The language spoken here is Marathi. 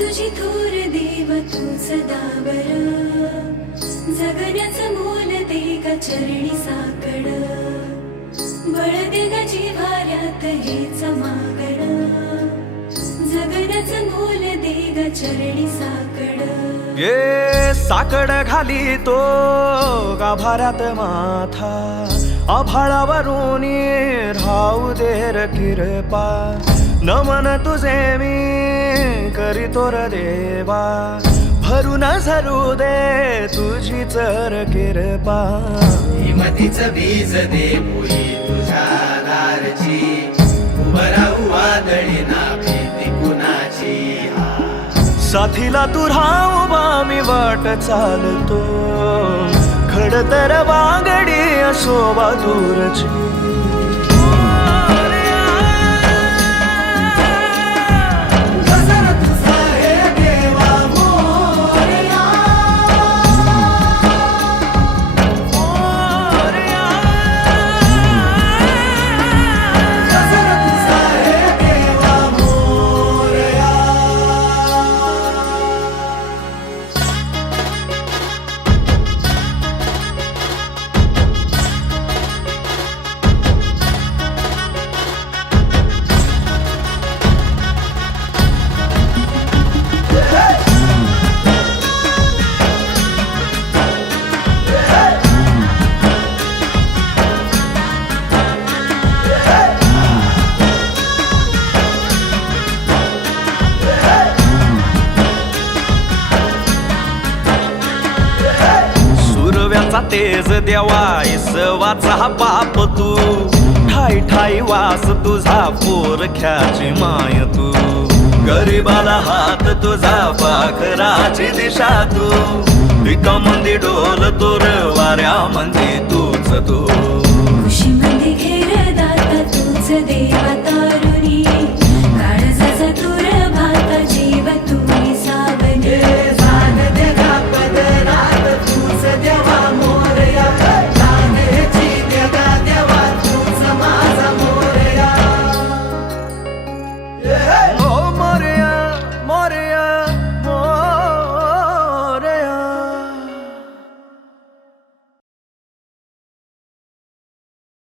तुझी थोर देव तूच दावर जगण्याचं मोल ते का चरणी साकड. बळ दे ग जिव्हाऱ्यात हे समागड जगण्याचं मोल दे ग चरणी साकड. ये साकड घाली तो गाभाऱ्यात माथा. आभाळावरून राहू देर किरपा. नमन तुझे मी करीतो र देवा. भरून झरू दे तुझी चर किरपा. हिमतीच बीज दे भुई तुझ्या दारची उभं राहू वादळी ना भीती कुणाची साथीला तू राहूबा मी वाट चालतो. खडतर वागडी असोबा दूरची. सुरव्याचा तेज देवा इसवाचा पाप तू. ठाई ठाई वास तुझा पोरख्याची माय तू. गरीबाला हात तुझा पाखराची दिशा तू. पिका मंदी ढोल तोर वाऱ्या मंदी तूच तू. खुशी मंदी घेर दाता तूच देवा